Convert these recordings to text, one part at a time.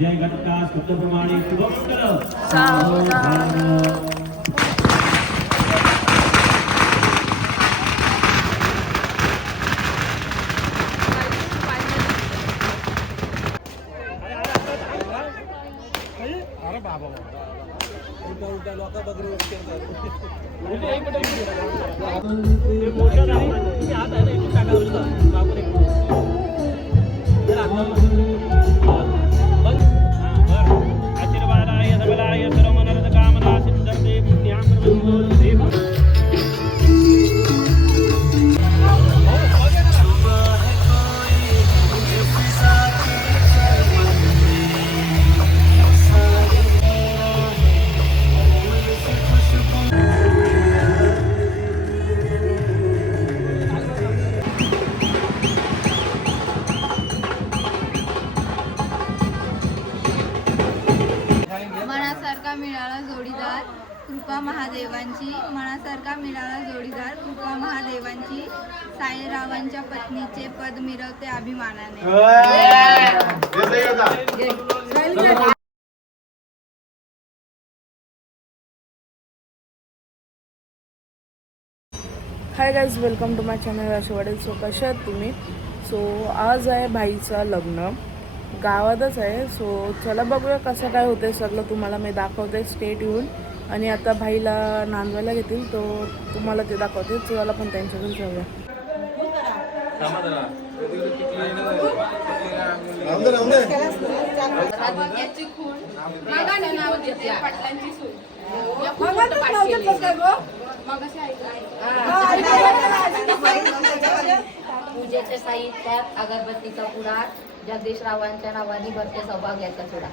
जय गणका सुप्रमाणे शुभमंगल सावधान। मनासारखा मिळाला जोडीदार कृपा महादेवांची, मनासारखा मिळाला जोडीदार कृपा महादेवांची, साईरावांच्या पत्नीचे पद मिरवते अभिमानाने। Hi guys, welcome to my channel राशीवाडील। सो कशा आहात तुम्ही? सो आज आहे भाईचं लग्न, गावातच आहे। सो चला बघूया कसं काय होतं सगळं, तुम्हाला मी दाखवते। स्टेट येऊन आणि आता भाईला नांदवायला घेतील तो तुम्हाला ते दाखवते। चला पण त्यांच्याकडे जाऊया। पूजेच्या साहित्यात अगरबत्तीचा पुडा, जगदीश रावांच्या नावाने भरते सौभाग्याचा चुडा।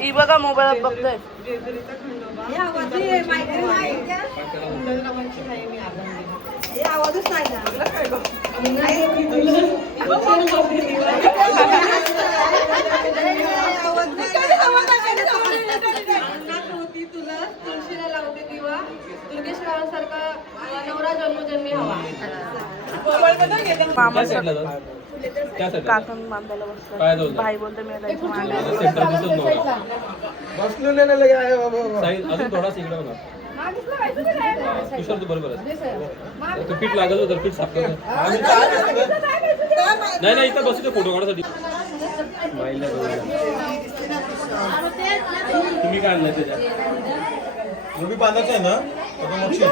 ही बघा मोबाईल बघतोय। काकण मांदायला बसला, भाई बोलते मी पीठ लागल होतं, पीठ साफ नाही नाही इथं बसू फोटो काढायसाठी। तुम्ही काय आणलं त्याच्यात? मी बांधायचं आहे ना, त्याला दुसरा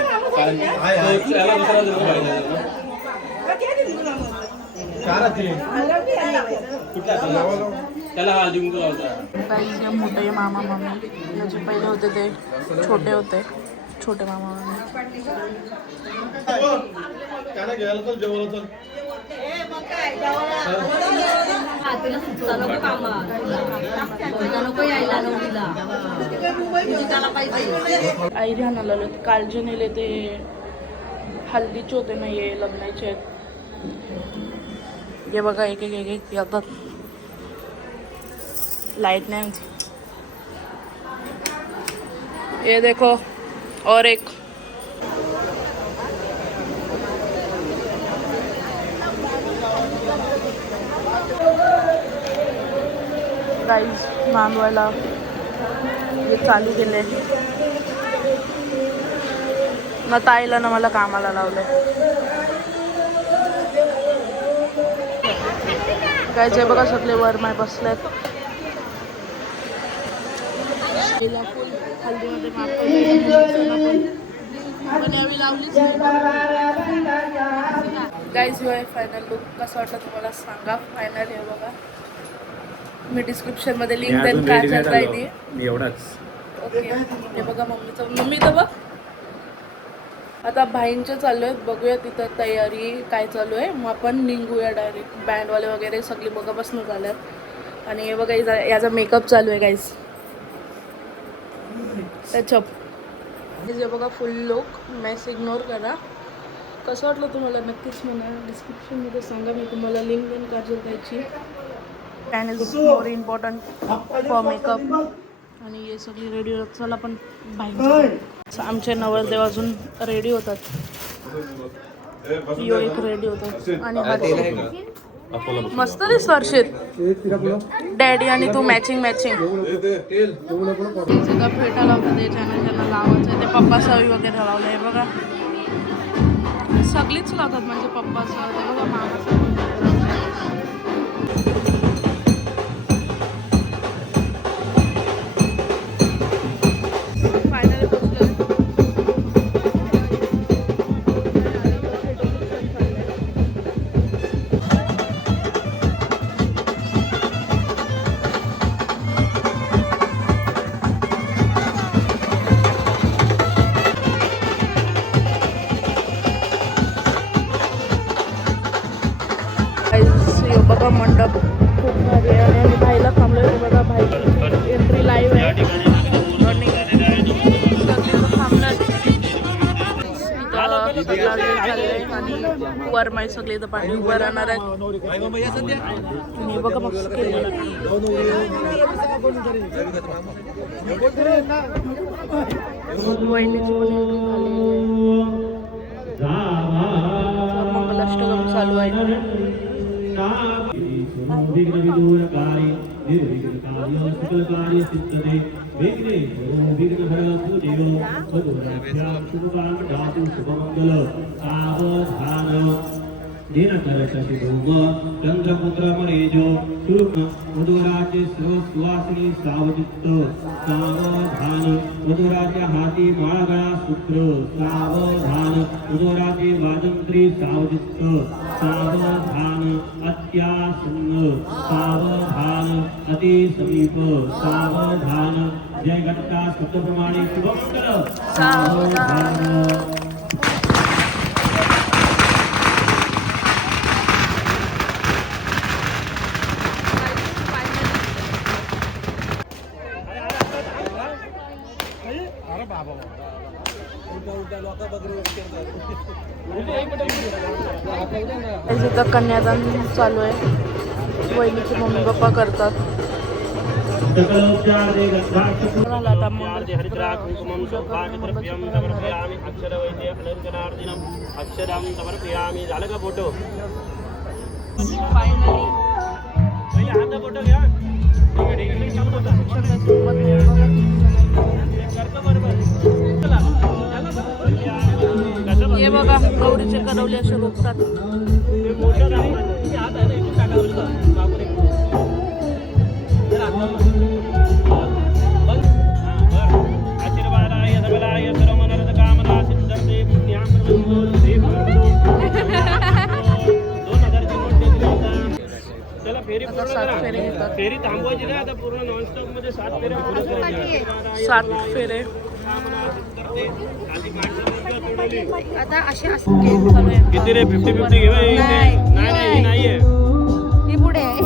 त्याला हा लिंबू लावता। मोठे मामा मामी जे पहिले होते ते छोटे होते, छोटे मामा मामी। त्याला घ्यायला तर जेवण तर आई ध्यान आलेलो, काळजी नेले ते हल्दीचे होते ना, हे लग्नाचे आहेत। ये बघा एक एक एक एक येतात। लाइट नहीं आमची। ये देखो और एक गाइस नांदवायला हे चालू केले ना, ताईला ना मला कामाला लावलंय। गाइस हे बघा सगळे वर माय बसलेत। हल्दीमध्ये गाइस हे फायनल लुक कसा वाटला तुम्हाला सांगा। फायनल हे बघा, मी डिस्क्रिप्शन मध्ये लिंक देईन काय चाललंय एवढाच। ओके हे बघा मम्मी तर बघ। आता भाईंच्या चालू आहेत, बघूया तिथं तयारी काय चालू आहे, मग आपण निघूया डायरेक्ट। बँडवाले वगैरे सगळी बघापासून झाल्यात आणि हे बघा याचा मेकअप चालू आहे गाईस। त्याच्याप हे बघा फुल लुक, मेस इग्नोर करा। कसं वाटलं तुम्हाला नक्कीच म्हणा, डिस्क्रिप्शनमध्ये सांगा, मी तुम्हाला लिंक देईन काजल ताईची। Pan is more important for makeup आणि हे सगळी रेडी होतात। चला पण बाहेर आमचे नवरदेव अजून रेडी होतात। यो एक रेडी होतात आणि अकोला मस्त दिसतो हर्षित. डॅडी आणि तू मॅचिंग मॅचिंग. सगळं फेटाला होतं ते चॅनल ज्यांना लावायचं ते पप्पा सवी वगैरे लावलंय बघा. सगळीच लावतात म्हणजे पप्पा सव ते बघा मामा फायनली पोचलो. बघा मंडप खूप भारी आहे आणि भाईला थांबलोय बघा. भाई एंट्री लाईव्ह आहे. आणि वरमाई सगळे इथं पाणी उभं राहणार आहेत. आणि बघा मस्त केलेलं. वहिनीची पण मंगलाष्टकम चालू आहे. विघ्न विदूरकारी निर्विघ्नकार्य सकलकार्य सिद्धते विघ्ने विघ्नहर देव मधुराभ्यां शुभकाम दातु शुभमंगल सावधान दिनकर शशिभूम चंद्रपुत्र मणेजो शुक्र मधुराचे सुवासिनी सावचित्त सावधान मधुराच्या हाती माळगळा शुक्र सावधान मधुराचे वाजंत्री सावचित्त सावधान अत्यासन्न सावधान अति समीप सावधान जय घटका सप्तप्रमाणे शुभमंगल सावधान. इथं कन्यादान चालू आहे. वहिनीचे मम्मी पप्पा करतात. अक्षरं समर्पयामि. झालं का फोटो? फोटो घ्या. हे बघा गौरीचे करवले असे रोखतात. आशीर्वादाय सबलाय सर्वमनर्थ कामना सिद्धर्थे पुण्यां प्रवृत्ते 2000 चला फेरी पूर्ण करा. फेरी थांबवायची नाही आता. पूर्ण नॉनस्टॉप मध्ये 7 फेऱ्या पूर्ण करायच्या. 7 फेरे. आता असे असते किती रे? 50-50 घेऊ. नाही नाहीये. ही पुढे आहे.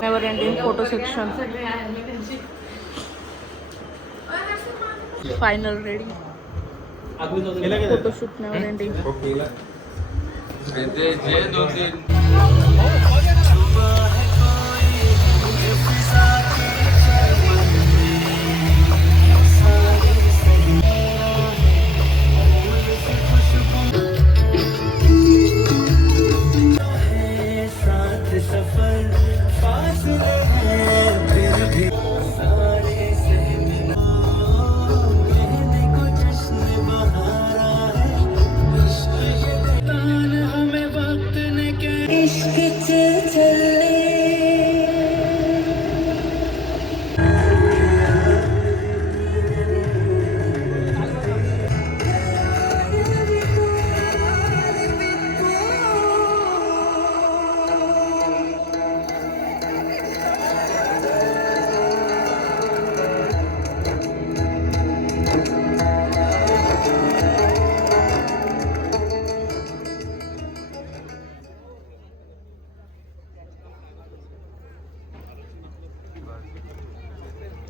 Never ending photo section. Final ready. Photoshoot never ending.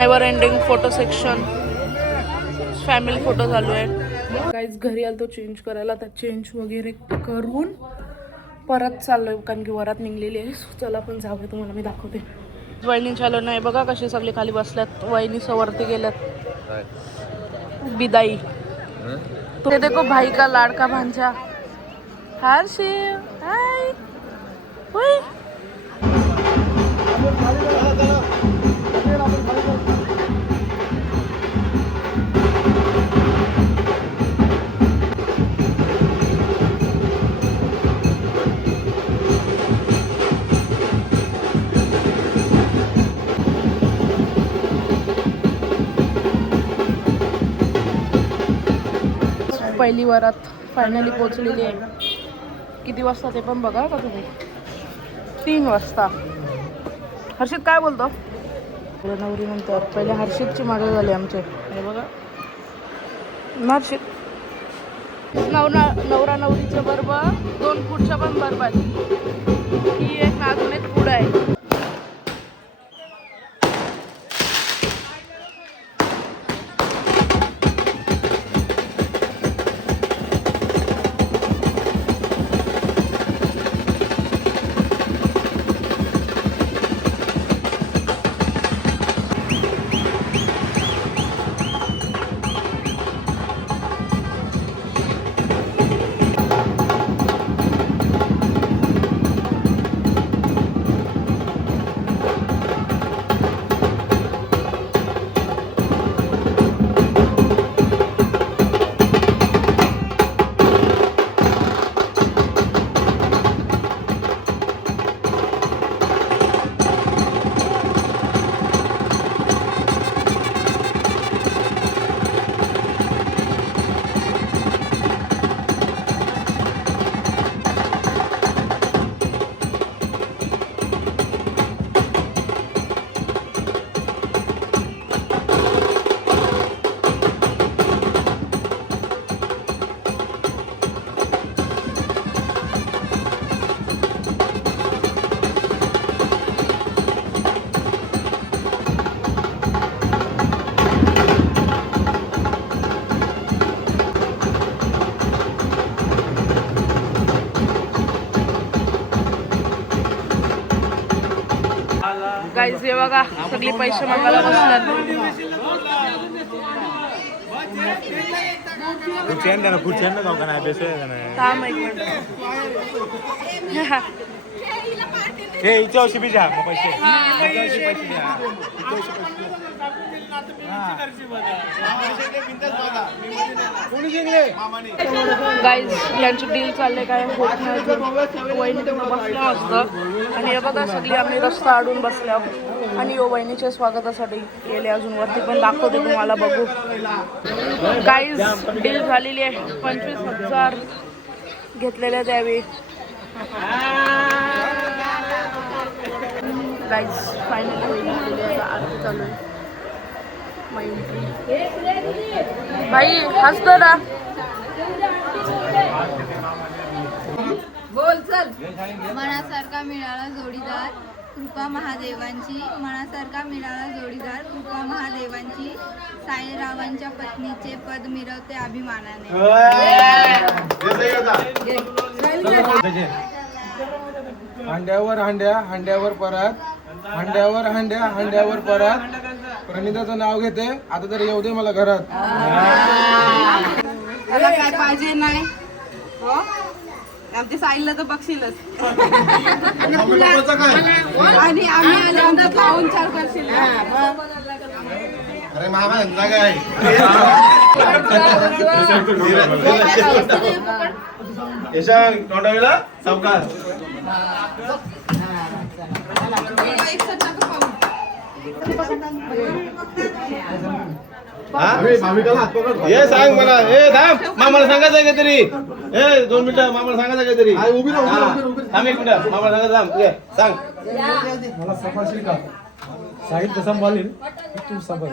Never ending photo section. Family photo चालू आहे. गाईज घरी आलो तो चेंज करायला. तर चेंज वगैरे करून परत चाललोय कारण की वरात निघलेली आहे. चला आपण जाऊया, तुम्हाला मी दाखवते. वहिनी चालू नाही बघा कसे सगळे खाली बसल्यात. वहिनी वरती गेल्यात. बिदाई ते देखो भाई का लाडका भांजा हर्षिव. हाय होय. पहिली वरात फायनली पोहोचलेली आहे. किती वाजता ते पण बघा का तुम्ही. 3 वाजता. हर्षित काय बोलतो. नवरी नंतर पहिले हर्षितची मागं झाली आमचे. हे बघा हर्षित नवरा नवरीचं बरोबर 2 पुढच्या पण बरोबर. ही एक अजून एक पुढं आहे. गाईज हे बघा सगळे पैसे मागायला बसल्यात. थांब एक मिनिट. गाईज यांची डील चालले काय होत नाही. वहिनी तेवढं बसल्या असतं आणि हे बघा सगळी आम्ही रस्ता अडून बसल्या आणि वहिनीच्या स्वागतासाठी गेले. अजून वरती पण दाखवते तुम्हाला बघू. गाईज डील झालेली आहे. 25,000 घेतलेल्या द्यावी. गाईज फायनली आरती चालू आहे. भाई हसतो ना. बोल चल. मनासारखा मिळाला जोडीदार कृपा महादेवांची. मनासारखा मिळाला जोडीदार कृपा महादेवांची. साईरावांच्या पत्नीचे पद मिळवते अभिमानाने. हांड्यावर हांड्या हांड्यावर परत हांड्यावर हांड्या हांड्यावर परत. प्रणिताचं नाव घेते आता तरी येऊ दे मला घरात. काय पाहिजे नाही हो आमच्या साईला तर बघशीलच. आणि आम्ही आले आमचं खाऊन 4 करशील. अरे मामा काय यशा तोंडावेला सावकार. हे सांग मला. हे थांब मामाला सांगायचं काहीतरी. हे 2 मिनिटं मामाला सांगायचं काहीतरी. थांब 1 मिनिट मामाला सांगायचं. थांब ये सांग. मला सांभाळशील का. साहित्य सांभाळील तू सांभाळ.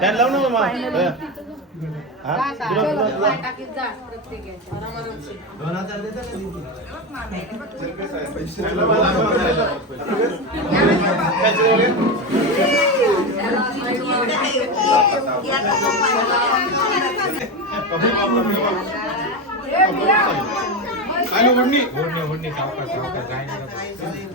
फॅन लाव ना मामा. आणि ओढणी ओढणी ओढणी सावकाश सावकाश काय नाही